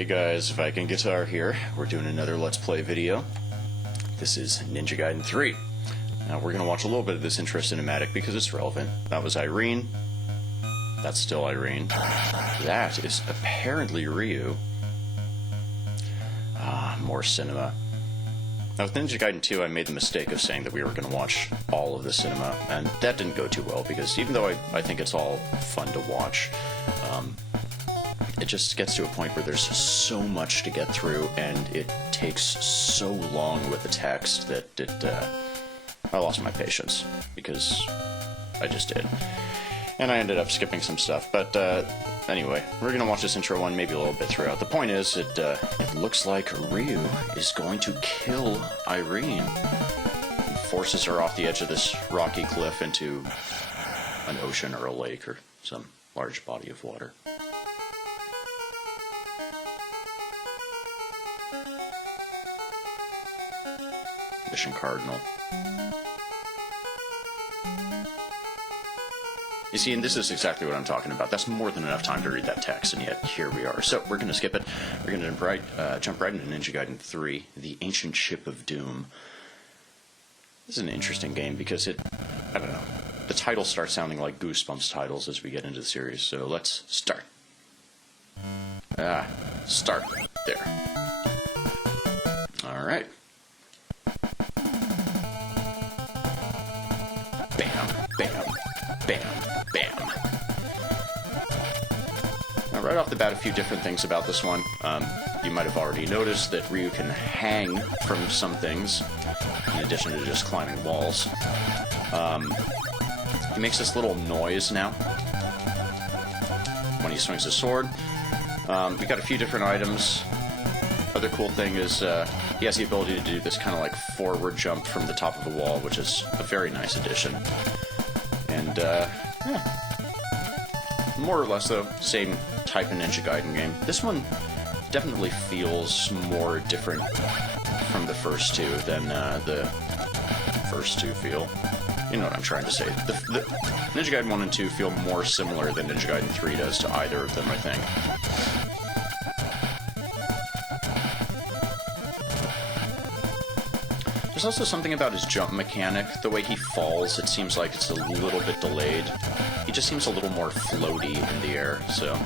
Hey guys, VikingGuitar here. We're doing another Let's Play video. This is Ninja Gaiden 3. Now we're going to watch a little bit of this intro cinematic because it's relevant. That was Irene. That's still Irene. That is apparently Ryu. More cinema. Now with Ninja Gaiden 2 I made the mistake of saying that we were going to watch all of the cinema, and that didn't go too well because even though I think it's all fun to watch, it just gets to a point where there's so much to get through, and it takes so long with the text that I lost my patience, because I just did. And I ended up skipping some stuff, but anyway, we're going to watch this intro one maybe a little bit throughout. The point is, it looks like Ryu is going to kill Irene. He forces her off the edge of this rocky cliff into an ocean or a lake or some large body of water. Mission Cardinal. You see, and this is exactly what I'm talking about. That's more than enough time to read that text, and yet here we are. So we're going to skip it. We're going to jump right into Ninja Gaiden 3, The Ancient Ship of Doom. This is an interesting game because I don't know, the titles start sounding like Goosebumps titles as we get into the series. So let's start. Start there. All right. Bam, bam, bam, bam. Now, right off the bat, a few different things about this one. You might have already noticed that Ryu can hang from some things, in addition to just climbing walls. He makes this little noise now when he swings his sword. We got a few different items. Other cool thing is he has the ability to do this kind of like forward jump from the top of the wall, which is a very nice addition. And yeah, more or less though, same type of Ninja Gaiden game. This one definitely feels more different from the first two than the first two feel. You know what I'm trying to say. The Ninja Gaiden 1 and 2 feel more similar than Ninja Gaiden 3 does to either of them, I think. There's also something about his jump mechanic. The way he falls, it seems like it's a little bit delayed. He just seems a little more floaty in the air, so...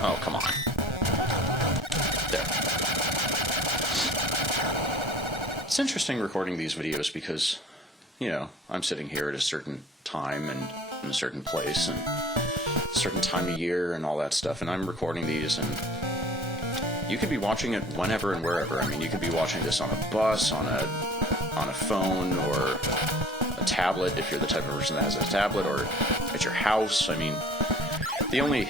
Oh, come on. There. It's interesting recording these videos because, you know, I'm sitting here at a certain time and in a certain place and a certain time of year and all that stuff, and I'm recording these, and you could be watching it whenever and wherever. I mean, you could be watching this on a bus, on a phone, or a tablet if you're the type of person that has a tablet, or at your house. I mean, the only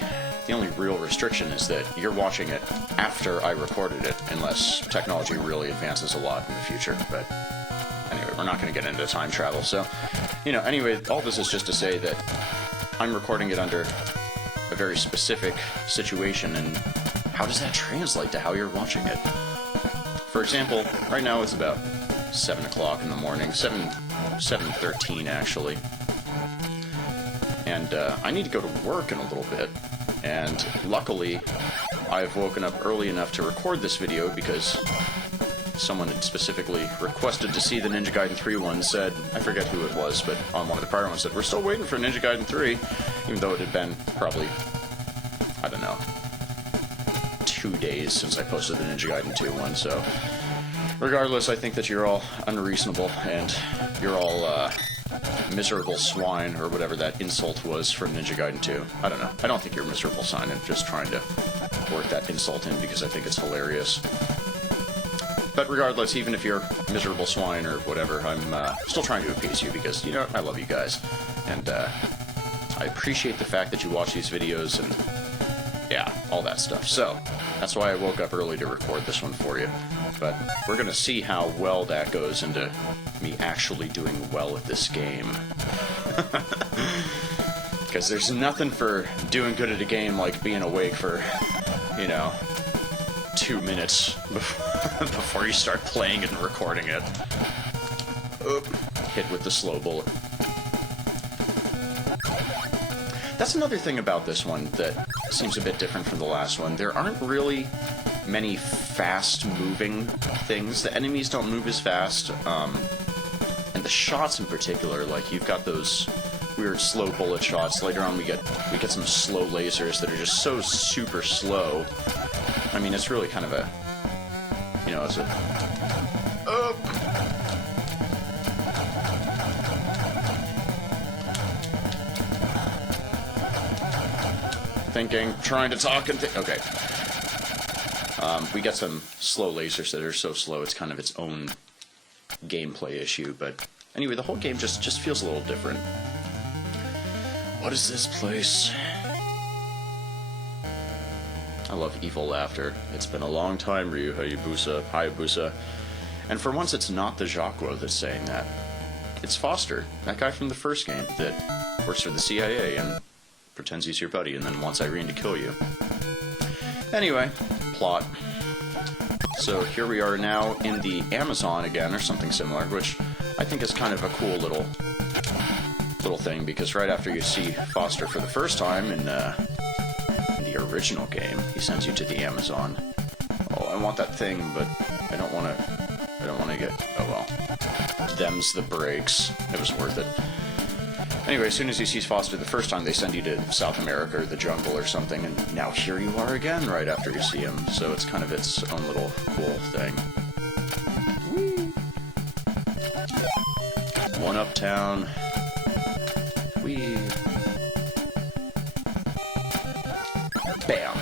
real restriction is that you're watching it after I recorded it, unless technology really advances a lot in the future. But anyway, we're not going to get into time travel, so, you know, anyway, all this is just to say that I'm recording it under a very specific situation, and how does that translate to how you're watching it? For example, right now it's about 7 o'clock in the morning, 7:13 actually, and I need to go to work in a little bit, and luckily I've woken up early enough to record this video because someone had specifically requested to see the Ninja Gaiden 3 one, said, I forget who it was, but on one of the prior ones said, we're still waiting for Ninja Gaiden 3, even though it had been probably, I don't know, 2 days since I posted the Ninja Gaiden 2 one, so regardless, I think that you're all unreasonable, and you're all, miserable swine, or whatever that insult was from Ninja Gaiden 2. I don't know. I don't think you're a miserable swine. I'm just trying to work that insult in because I think it's hilarious. But regardless, even if you're a miserable swine or whatever, I'm still trying to appease you because, you know, I love you guys. And I appreciate the fact that you watch these videos and, yeah, all that stuff. So, that's why I woke up early to record this one for you. But we're going to see how well that goes into me actually doing well at this game. Because there's nothing for doing good at a game like being awake for, you know, 2 minutes before you start playing it and recording it. Oop. Hit with the slow bullet. That's another thing about this one that seems a bit different from the last one. There aren't really many fast-moving things. The enemies don't move as fast, and the shots in particular, like, you've got those weird slow bullet shots. Later on we get some slow lasers that are just so super slow. I mean, it's really kind of a, you know, it's a... Oh! Thinking, trying to talk and think. Okay. We get some slow lasers that are so slow it's kind of its own gameplay issue, but anyway, the whole game just feels a little different. What is this place? I love evil laughter. It's been a long time, Ryu Hayabusa. And for once, it's not the Jacques that's saying that. It's Foster, that guy from the first game that works for the CIA and pretends he's your buddy and then wants Irene to kill you. Anyway, plot. So here we are now in the Amazon again, or something similar, which I think is kind of a cool little thing, because right after you see Foster for the first time in the original game, he sends you to the Amazon. Oh, I want that thing, but I don't want to get... Oh well. Them's the breaks. It was worth it. Anyway, as soon as he sees Foster the first time, they send you to South America or the jungle or something, and now here you are again right after you see him. So it's kind of its own little cool thing. Whee! One uptown. Whee! Bam!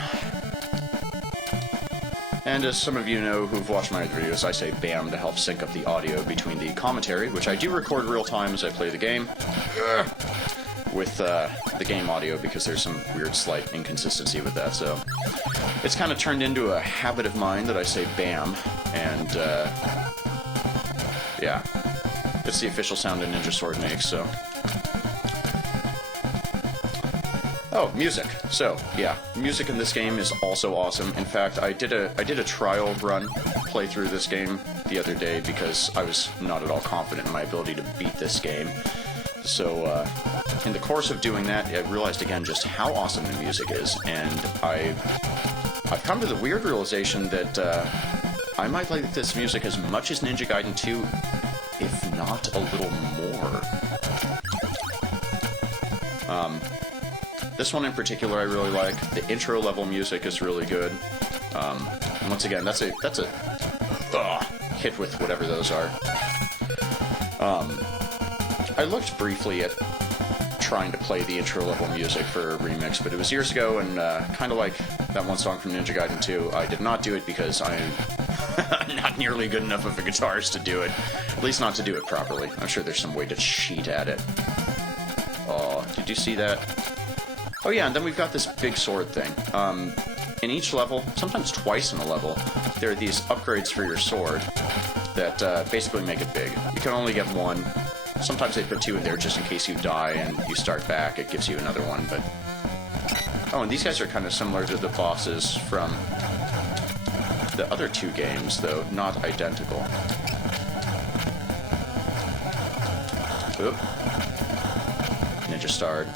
And as some of you know who've watched my videos, I say bam to help sync up the audio between the commentary, which I do record real time as I play the game, with the game audio, because there's some weird slight inconsistency with that, so it's kind of turned into a habit of mine that I say bam, and yeah, it's the official sound a Ninja Sword makes, so... Oh, music. So, yeah, music in this game is also awesome. In fact, I did a trial run playthrough this game the other day because I was not at all confident in my ability to beat this game. So, in the course of doing that, I realized again just how awesome the music is, and I've come to the weird realization that I might like this music as much as Ninja Gaiden 2, if not a little more. This one in particular I really like. The intro level music is really good. And once again, that's a hit with whatever those are. I looked briefly at trying to play the intro level music for a remix, but it was years ago, and kind of like that one song from Ninja Gaiden 2, I did not do it because I'm not nearly good enough of a guitarist to do it. At least not to do it properly. I'm sure there's some way to cheat at it. Oh, did you see that? Oh yeah, and then we've got this big sword thing. In each level, sometimes twice in a level, there are these upgrades for your sword that basically make it big. You can only get one. Sometimes they put two in there just in case you die and you start back. It gives you another one, but... Oh, and these guys are kind of similar to the bosses from the other two games, though not identical. Oop. Ninja starred.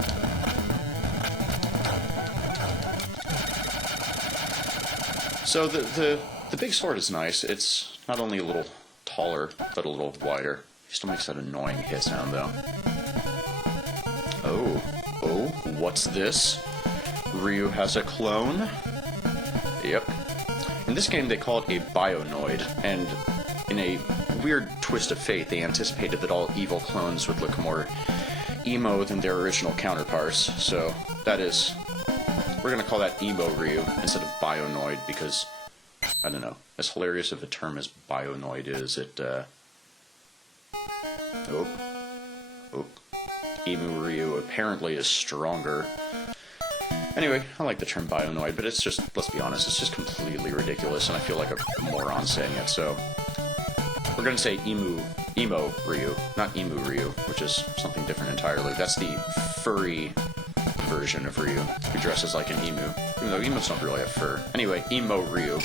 So the big sword is nice. It's not only a little taller, but a little wider. It still makes that annoying hit sound, though. Oh, what's this? Ryu has a clone? Yep. In this game, they call it a Bionoid, and in a weird twist of fate, they anticipated that all evil clones would look more emo than their original counterparts, so that is... We're going to call that Emo Ryu instead of Bionoid because, I don't know, as hilarious of a term as Bionoid is, it, Emu Ryu apparently is stronger. Anyway, I like the term Bionoid, but it's just, let's be honest, it's just completely ridiculous, and I feel like a moron saying it, so... We're going to say Emo Ryu, not Emu Ryu, which is something different entirely. That's the furry... version of Ryu, who dresses like an emu, even though emus don't really have fur. Anyway, Emo Ryu.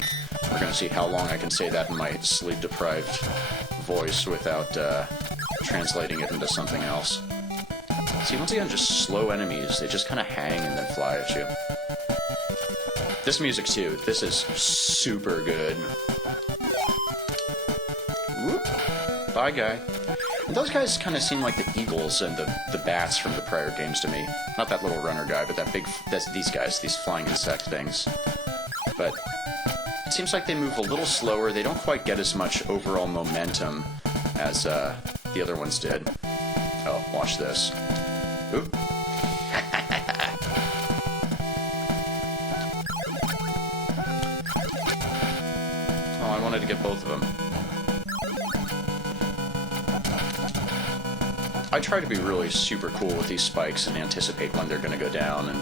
We're gonna see how long I can say that in my sleep-deprived voice without translating it into something else. See, once again, just slow enemies. They just kind of hang and then fly at you. This music, too. This is super good. Whoop. Bye, guy. And those guys kind of seem like the eagles and the bats from the prior games to me. Not that little runner guy, but these guys, these flying insect things. But it seems like they move a little slower. They don't quite get as much overall momentum as the other ones did. Oh, watch this. Oop. Oh, I wanted to get both of them. I try to be really super cool with these spikes and anticipate when they're going to go down and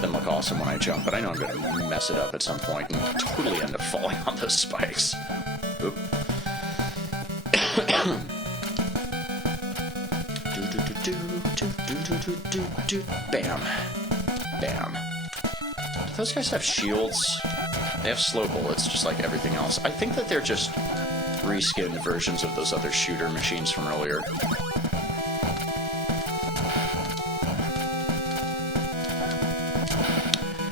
then look awesome when I jump, but I know I'm going to mess it up at some point and totally end up falling on those spikes. Oop. Bam. Bam. Do those guys have shields? They have slow bullets, just like everything else. I think that they're just reskinned versions of those other shooter machines from earlier.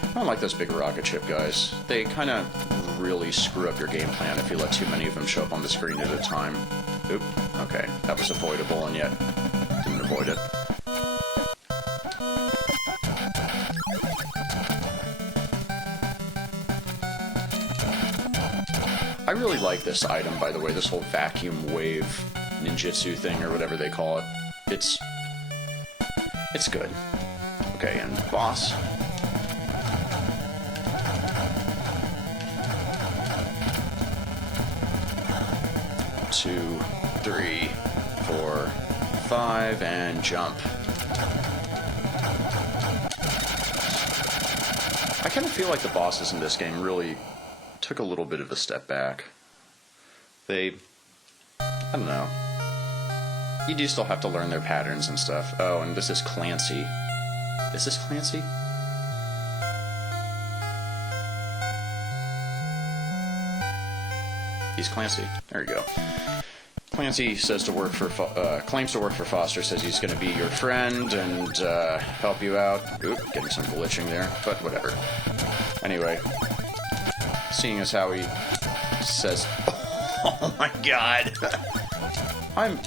I don't like those big rocket ship guys. They kind of really screw up your game plan if you let too many of them show up on the screen at a time. Oop. Okay, that was avoidable, and yet didn't avoid it. I really like this item, by the way, this whole vacuum wave ninjutsu thing, or whatever they call it. It's good. Okay, and boss. Two, 3, 4, 5, and jump. I kind of feel like the bosses in this game really took a little bit of a step back. I don't know. You do still have to learn their patterns and stuff. Oh, and this is Clancy. Is this Clancy? He's Clancy. There you go. Clancy says to work for claims to work for Foster. Says he's going to be your friend and help you out. Oop, getting some glitching there, but whatever. Anyway, seeing as how he says, "Oh my God, I'm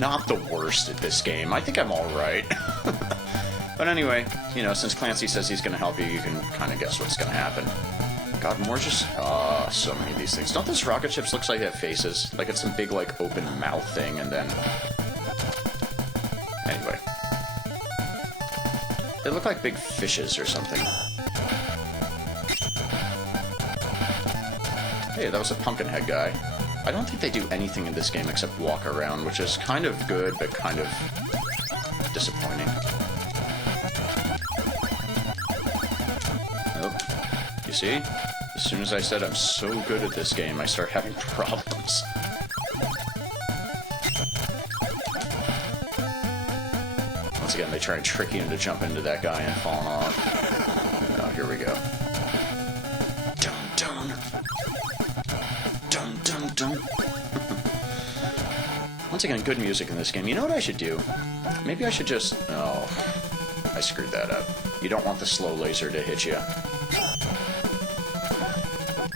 not the worst at this game. I think I'm all right." But anyway, you know, since Clancy says he's going to help you, you can kind of guess what's going to happen. God, more just... so many of these things. Don't those rocket ships look like they have faces? Like it's some big, like, open mouth thing, and then... Anyway. They look like big fishes or something. Hey, that was a Pumpkinhead guy. I don't think they do anything in this game except walk around, which is kind of good, but kind of disappointing. Nope. You see? As soon as I said I'm so good at this game, I start having problems. Once again, they try and trick you into jumping into that guy and falling off. Oh, here we go. Dun dun. Dun dun dun. Once again, good music in this game. You know what I should do? Maybe I should just... Oh, I screwed that up. You don't want the slow laser to hit you.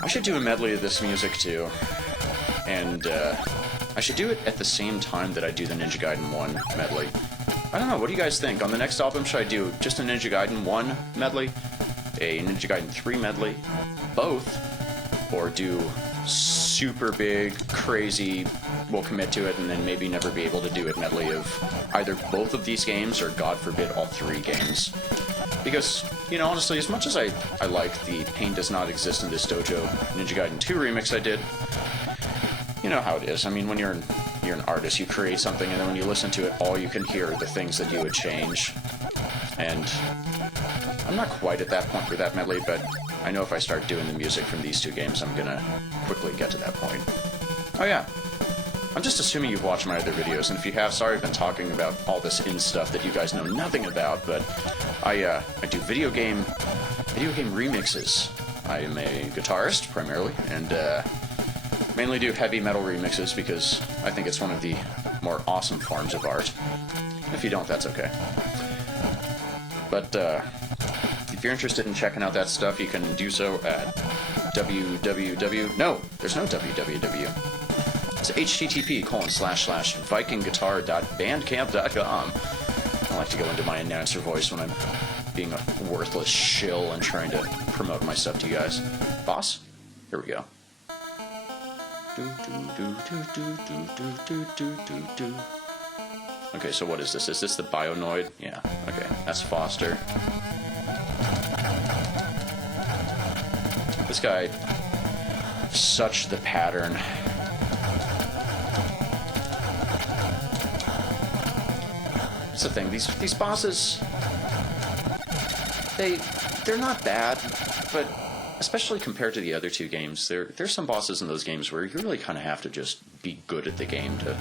I should do a medley of this music, too. And, I should do it at the same time that I do the Ninja Gaiden 1 medley. I don't know, what do you guys think? On the next album, should I do just a Ninja Gaiden 1 medley? A Ninja Gaiden 3 medley? Both? Or do super big, crazy, we'll commit to it and then maybe never be able to do it medley of either both of these games or, God forbid, all 3 games? Because, you know, honestly, as much as I like the Pain Does Not Exist in This Dojo Ninja Gaiden 2 remix I did, you know how it is. I mean, when you're an artist, you create something, and then when you listen to it, all you can hear are the things that you would change. And I'm not quite at that point with that medley, but I know if I start doing the music from these 2 games, I'm gonna quickly get to that point. Oh yeah. I'm just assuming you've watched my other videos, and if you have, sorry I've been talking about all this stuff that you guys know nothing about, but I do video game remixes. I am a guitarist, primarily, and Mainly do heavy metal remixes because I think it's one of the more awesome forms of art. If you don't, that's okay. But if you're interested in checking out that stuff, you can do so at www. No, there's no www. It's http://vikingguitar.bandcamp.com. I like to go into my announcer voice when I'm being a worthless shill and trying to promote my stuff to you guys. Boss? Here we go. Okay, so what is this? Is this the Bionoid? Yeah, okay. That's Foster. This guy, such the pattern. That's the thing. These bosses, they're not bad, but especially compared to the other two games, there's some bosses in those games where you really kind of have to just be good at the game to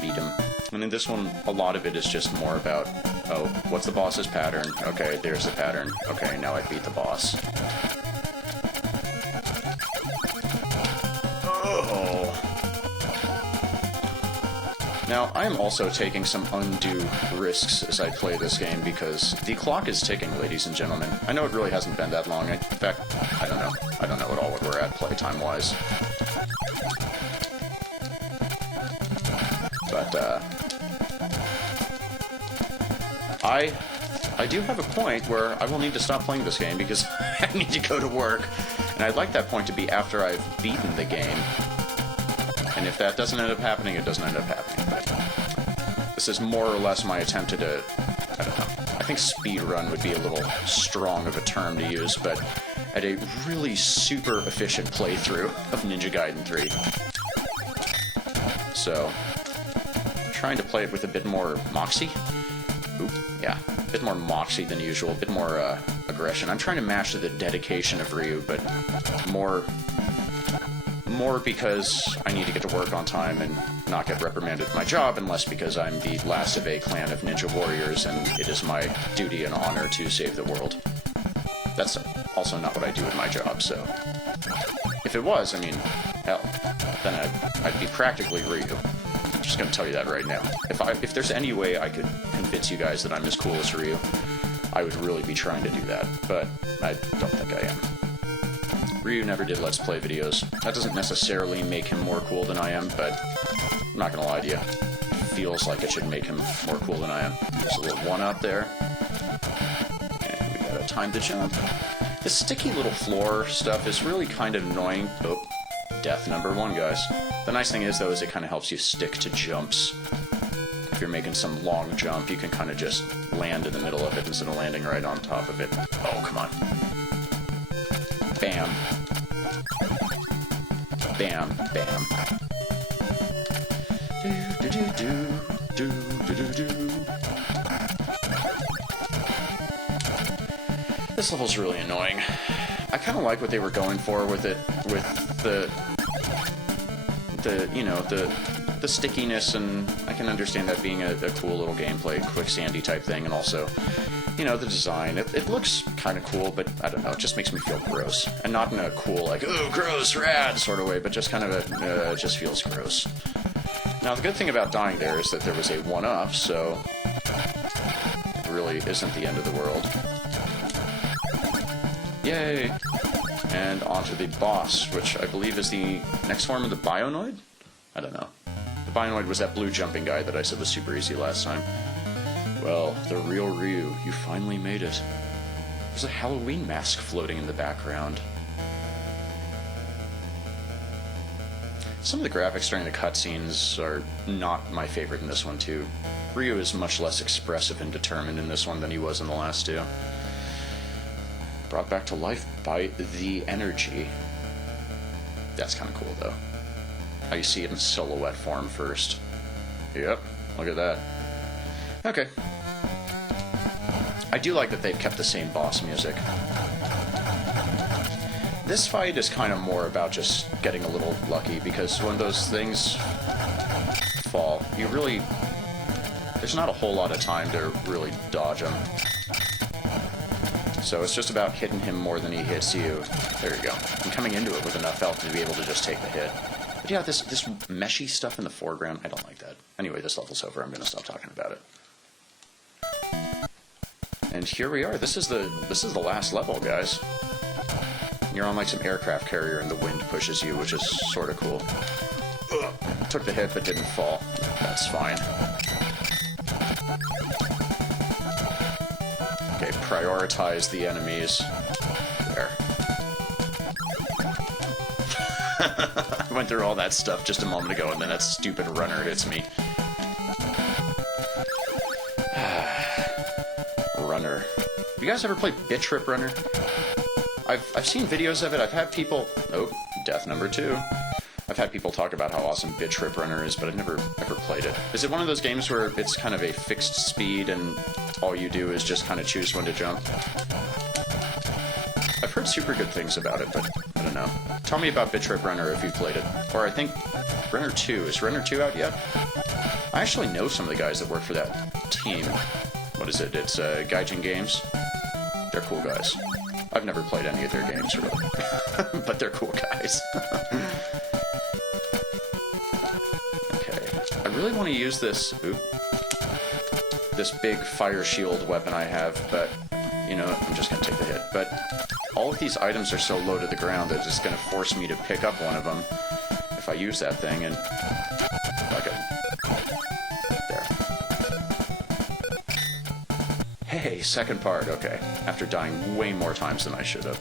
beat them. And in this one, a lot of it is just more about, oh, what's the boss's pattern? Okay, there's the pattern. Okay, now I beat the boss. Oh. Now, I am also taking some undue risks as I play this game because the clock is ticking, ladies and gentlemen. I know it really hasn't been that long. In fact, I don't know. I don't know at all what we're at playtime-wise. But, I do have a point where I will need to stop playing this game because I need to go to work. And I'd like that point to be after I've beaten the game. And if that doesn't end up happening, it doesn't end up happening. But this is more or less my attempt at I don't know. I think speedrun would be a little strong of a term to use, but at a really super efficient playthrough of Ninja Gaiden 3. So, trying to play it with a bit more moxie. Oop, yeah, a bit more moxie than usual, a bit more aggression. I'm trying to match the dedication of Ryu, but more because I need to get to work on time and not get reprimanded at my job, and less because I'm the last of a clan of ninja warriors and it is my duty and honor to save the world. That's also not what I do at my job, so... If it was, I mean, hell, then I'd be practically Ryu. I'm just gonna tell you that right now. If there's any way I could convince you guys that I'm as cool as Ryu, I would really be trying to do that, but I don't think I am. Ryu never did Let's Play videos. That doesn't necessarily make him more cool than I am, but I'm not gonna lie to you. It feels like it should make him more cool than I am. There's a little one-up there. And we gotta time the jump. This sticky little floor stuff is really kind of annoying. Oh, death number 1, guys. The nice thing is, though, is it kind of helps you stick to jumps. If you're making some long jump, you can kind of just land in the middle of it instead of landing right on top of it. Oh, come on. Bam. Bam, bam. Do do do do do do do. This level's really annoying. I kind of like what they were going for with it, with the stickiness, and I can understand that being a cool little gameplay, quicksandy type thing, and also, you know, the design. It looks kind of cool, but I don't know, it just makes me feel gross. And not in a cool, like, oh, gross, rad sort of way, but just kind of it just feels gross. Now, the good thing about dying there is that there was a 1-up, so it really isn't the end of the world. Yay! And onto the boss, which I believe is the next form of the Bionoid? I don't know. The Bionoid was that blue jumping guy that I said was super easy last time. Well, the real Ryu, you finally made it. There's a Halloween mask floating in the background. Some of the graphics during the cutscenes are not my favorite in this one, too. Ryu is much less expressive and determined in this one than he was in the last two. Brought back to life by the energy. That's kind of cool, though. How you see it in silhouette form first. Yep, look at that. Okay. I do like that they've kept the same boss music. This fight is kind of more about just getting a little lucky, because when those things fall, you really... There's not a whole lot of time to really dodge them. So it's just about hitting him more than he hits you. There you go. And coming into it with enough health to be able to just take the hit. But yeah, this meshy stuff in the foreground, I don't like that. Anyway, this level's over. I'm going to stop talking about it. And here we are. This is the last level, guys. You're on like some aircraft carrier and the wind pushes you, which is sort of cool. Ugh. Took the hit but didn't fall. That's fine. Okay, prioritize the enemies. There. I went through all that stuff just a moment ago and then that stupid runner hits me. Runner. Have you guys ever played Bit Trip Runner? I've seen videos of it. I've had people... Oh, death number 2. I've had people talk about how awesome Bit Trip Runner is, but I've never played it. Is it one of those games where it's kind of a fixed speed and all you do is just kind of choose when to jump? I've heard super good things about it, but I don't know. Tell me about Bit Trip Runner if you've played it. Or I think Runner 2. Is Runner 2 out yet? I actually know some of the guys that work for that team. What is it? It's Gaijin Games. They're cool guys. I've never played any of their games, really. But they're cool guys. Okay. I really want to use this... Oop. This big fire shield weapon I have, but... You know, I'm just going to take the hit. But all of these items are so low to the ground that it's going to force me to pick up one of them if I use that thing, and... Fuck it. Hey, second part, okay. After dying way more times than I should have.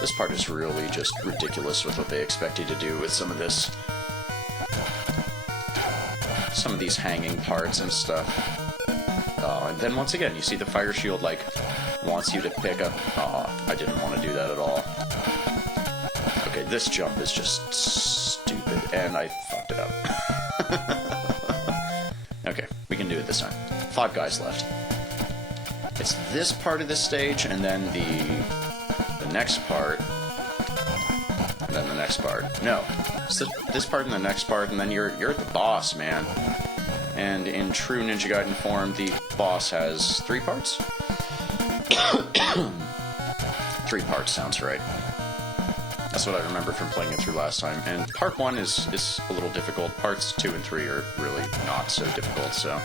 This part is really just ridiculous with what they expect you to do with some of this. Some of these hanging parts and stuff. And then once again, you see the fire shield, like, wants you to pick up... I didn't want to do that at all. Okay, this jump is just stupid, and I fucked it up. Okay, we can do it this time. 5 guys left. It's this part of the stage, and then the next part, and then the next part. No, it's this part and the next part, and then you're at the boss, man. And in true Ninja Gaiden form, the boss has 3 parts? 3 parts sounds right. That's what I remember from playing it through last time. And part 1 is a little difficult. Parts 2 and 3 are really not so difficult, so...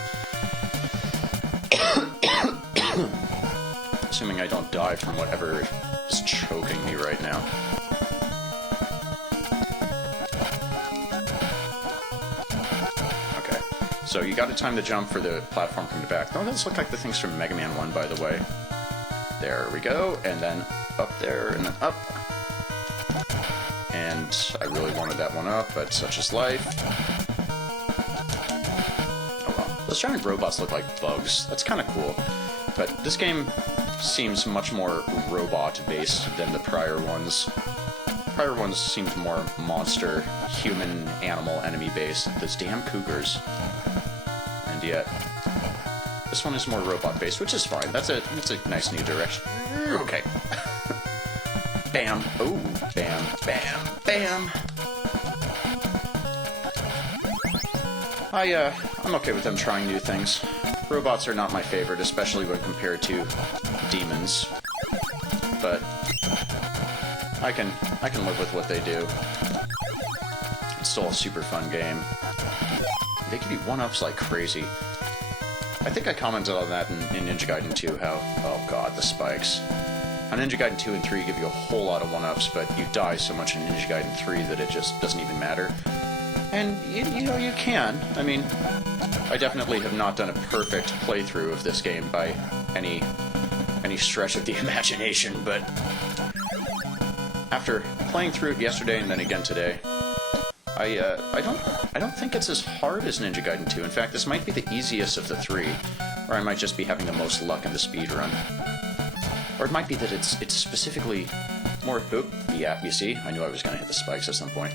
Assuming I don't die from whatever is choking me right now. So you got to time the jump for the platform coming back. Oh, those look like the things from Mega Man 1, by the way. There we go, and then up there, and then up. And I really wanted that one up, but such is life. Oh well. Those giant robots look like bugs. That's kind of cool. But this game seems much more robot-based than the prior ones. Prior ones seemed more monster, human, animal, enemy-based. Those damn cougars. And yet, this one is more robot-based, which is fine. That's a nice new direction. Okay. Bam. Oh, bam, bam, bam. I'm okay with them trying new things. Robots are not my favorite, especially when compared to demons. But I can live with what they do. It's still a super fun game. They give you 1-ups like crazy. I think I commented on that in Ninja Gaiden 2, how... Oh god, the spikes. How Ninja Gaiden 2 and 3 give you a whole lot of 1-ups, but you die so much in Ninja Gaiden 3 that it just doesn't even matter. And, you know, you can. I mean, I definitely have not done a perfect playthrough of this game by any stretch of the imagination, but... After playing through it yesterday and then again today, I don't think it's as hard as Ninja Gaiden 2. In fact, this might be the easiest of the 3, or I might just be having the most luck in the speedrun. Or it might be that it's specifically more... Oop, yeah, you see? I knew I was going to hit the spikes at some point.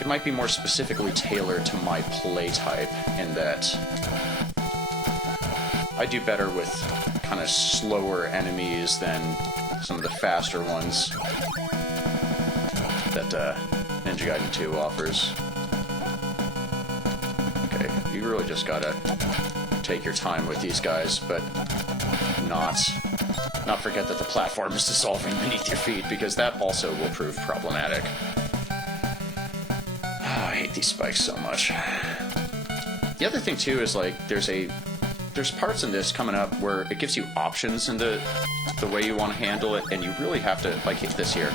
It might be more specifically tailored to my play type in that I do better with kind of slower enemies than some of the faster ones that Ninja Gaiden 2 offers. Okay, you really just gotta take your time with these guys, but not forget that the platform is dissolving beneath your feet, because that also will prove problematic. Oh, I hate these spikes so much. The other thing too is like there's parts in this coming up where it gives you options in the way you want to handle it, and you really have to, like this here,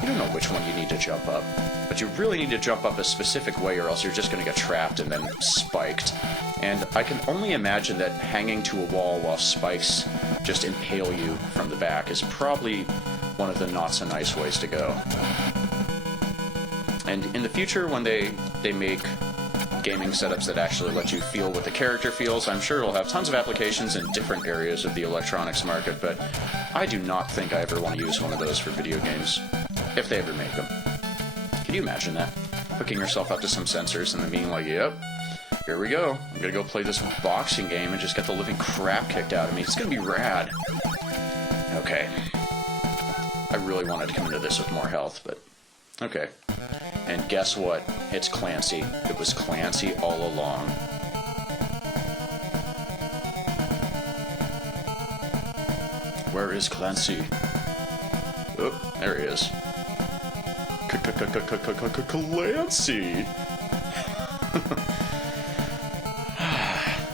you don't know which one you need to jump up, but you really need to jump up a specific way or else you're just going to get trapped and then spiked. And I can only imagine that hanging to a wall while spikes just impale you from the back is probably one of the not so nice ways to go. And in the future, when they make gaming setups that actually let you feel what the character feels, I'm sure it'll have tons of applications in different areas of the electronics market, but I do not think I ever want to use one of those for video games, if they ever make them. Can you imagine that? Hooking yourself up to some sensors and then being like, yep, here we go. I'm gonna go play this boxing game and just get the living crap kicked out of me. It's gonna be rad. Okay. I really wanted to come into this with more health, but okay. And guess what? It's Clancy. It was Clancy all along. Where is Clancy? Oh, there he is. Clancy!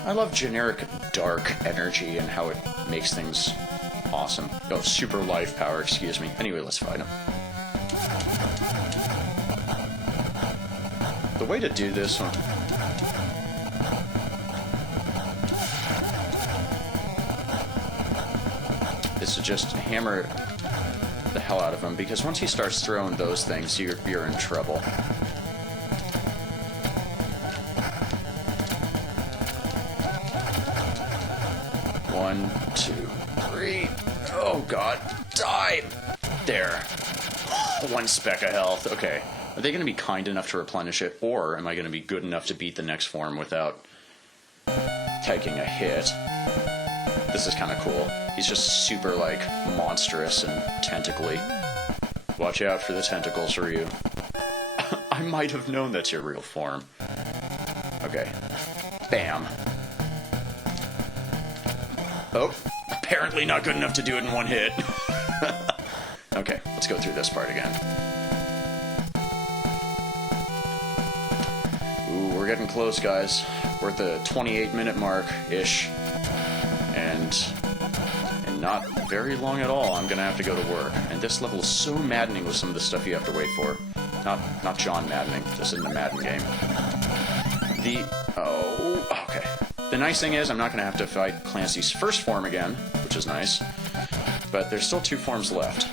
I love generic dark energy and how it makes things awesome. Oh, super life power, excuse me. Anyway, let's fight him. The way to do this one is to just hammer the hell out of him, because once he starts throwing those things, you're in trouble. One, two, three. Oh god, die! There. One speck of health. Okay. Are they going to be kind enough to replenish it, or am I going to be good enough to beat the next form without taking a hit? This is kind of cool. He's just super, like, monstrous and tentacly. Watch out for the tentacles, Ryu. I might have known that's your real form. Okay. Bam. Oh, apparently not good enough to do it in one hit. Okay, let's go through this part again. Ooh, we're getting close, guys. We're at the 28-minute mark-ish. And not very long at all, I'm gonna have to go to work. And this level is so maddening with some of the stuff you have to wait for. Not John maddening. This isn't a Madden game. Okay. The nice thing is I'm not gonna have to fight Clancy's first form again, which is nice. But there's still 2 forms left.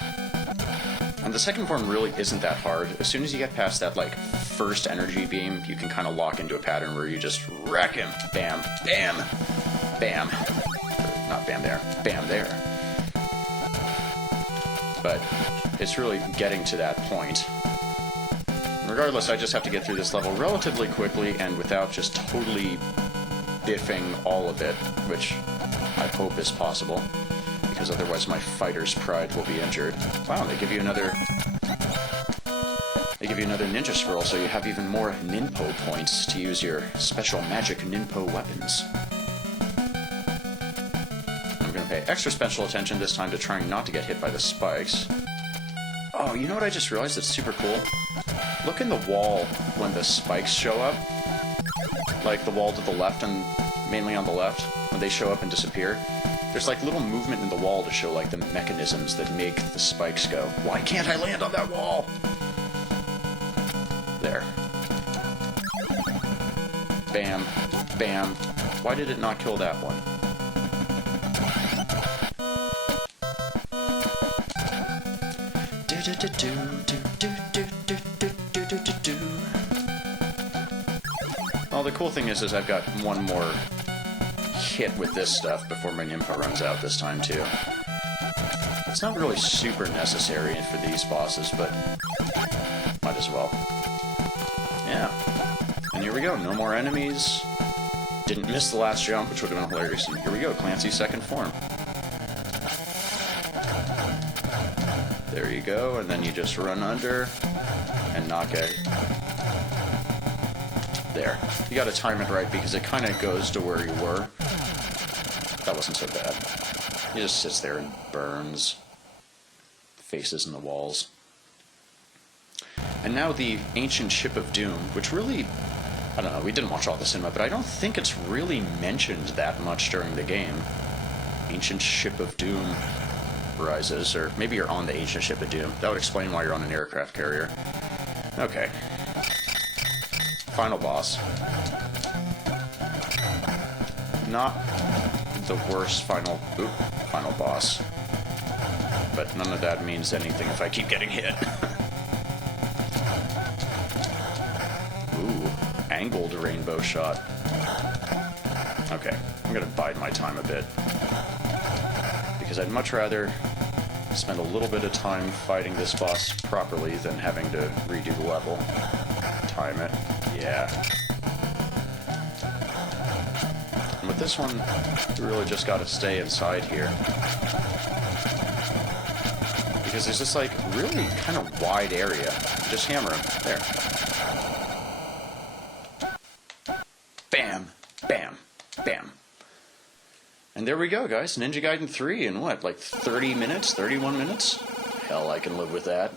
And the second form really isn't that hard. As soon as you get past that, like, first energy beam, you can kind of lock into a pattern where you just wreck him. Bam, bam, bam. Not bam there, bam there. But it's really getting to that point. Regardless, I just have to get through this level relatively quickly and without just totally biffing all of it, which I hope is possible, because otherwise my fighter's pride will be injured. Wow, they give you another ninja scroll, so you have even more ninpo points to use your special magic ninpo weapons. Pay extra special attention this time to trying not to get hit by the spikes. Oh, you know what I just realized that's super cool? Look in the wall when the spikes show up. Like the wall to the left, and mainly on the left, when they show up and disappear. There's like little movement in the wall to show like the mechanisms that make the spikes go. Why can't I land on that wall? There. Bam. Bam. Why did it not kill that one? Well, the cool thing is I've got one more hit with this stuff before my ninja runs out this time, too. It's not really super necessary for these bosses, but might as well. Yeah. And here we go, no more enemies. Didn't miss the last jump, which would have been hilarious. And here we go, Clancy's second form. There you go, and then you just run under and knock it. There. You gotta time it right because it kind of goes to where you were. That wasn't so bad. He just sits there and burns. Faces in the walls. And now the Ancient Ship of Doom, which really, I don't know, we didn't watch all the cinema, but I don't think it's really mentioned that much during the game. Ancient Ship of Doom rises, or maybe you're on the Ancient Ship of Doom. That would explain why you're on an aircraft carrier. Okay. Final boss. Not the worst final boss. But none of that means anything if I keep getting hit. Ooh, angled rainbow shot. Okay, I'm gonna bide my time a bit. Because I'd much rather spend a little bit of time fighting this boss properly than having to redo the level. Time it. Yeah. And with this one, you really just gotta stay inside here. Because there's this, like, really kind of wide area. Just hammer him. There. Bam! Bam! Bam! And there we go, guys. Ninja Gaiden 3 in what, like 30 minutes? 31 minutes? Hell, I can live with that.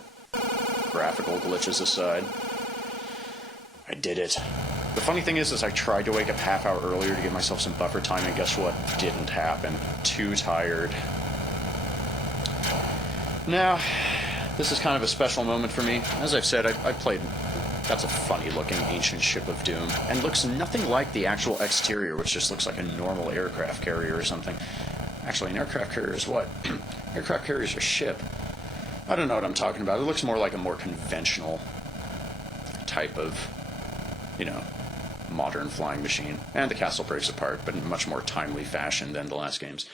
Graphical glitches aside. I did it. The funny thing is I tried to wake up half hour earlier to give myself some buffer time, and guess what? Didn't happen. Too tired. Now, this is kind of a special moment for me. As I've said, I played... That's a funny-looking Ancient Ship of Doom, and looks nothing like the actual exterior, which just looks like a normal aircraft carrier or something. Actually, an aircraft carrier is what? Aircraft carrier is a ship. I don't know what I'm talking about. It looks more like a more conventional type of, you know, modern flying machine. And the castle breaks apart, but in much more timely fashion than the last games.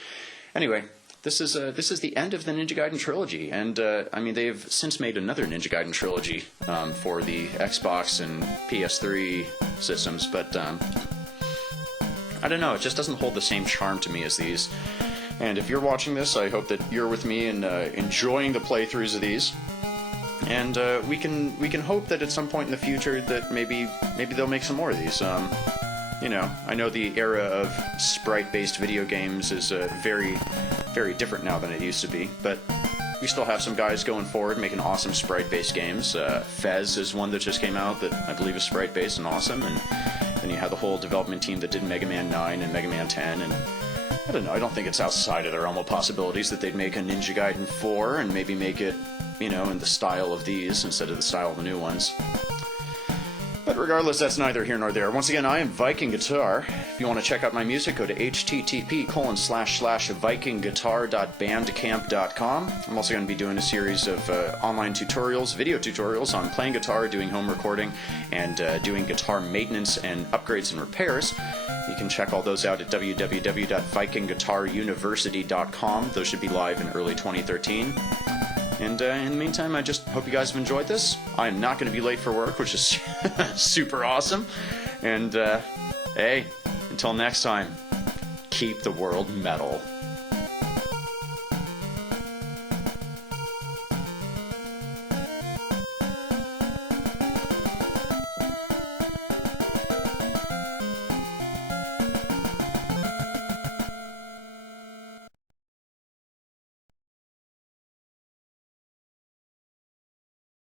Anyway, this is the end of the Ninja Gaiden trilogy, and I mean, they've since made another Ninja Gaiden trilogy for the Xbox and PS3 systems, but I don't know, it just doesn't hold the same charm to me as these. And if you're watching this, I hope that you're with me in enjoying the playthroughs of these. And we can hope that at some point in the future that maybe they'll make some more of these. You know, I know the era of sprite-based video games is very, very different now than it used to be, but we still have some guys going forward making awesome sprite-based games. Fez is one that just came out that I believe is sprite-based and awesome, and then you have the whole development team that did Mega Man 9 and Mega Man 10, and I don't know, I don't think it's outside of the realm of possibilities that they'd make a Ninja Gaiden 4 and maybe make it, you know, in the style of these instead of the style of the new ones. But regardless, that's neither here nor there. Once again, I am Viking Guitar. If you want to check out my music, go to http://vikingguitar.bandcamp.com. I'm also going to be doing a series of online tutorials, video tutorials on playing guitar, doing home recording, and doing guitar maintenance and upgrades and repairs. You can check all those out at www.vikingguitaruniversity.com. Those should be live in early 2013. And in the meantime, I just hope you guys have enjoyed this. I am not going to be late for work, which is super awesome. And, hey, until next time, keep the world metal.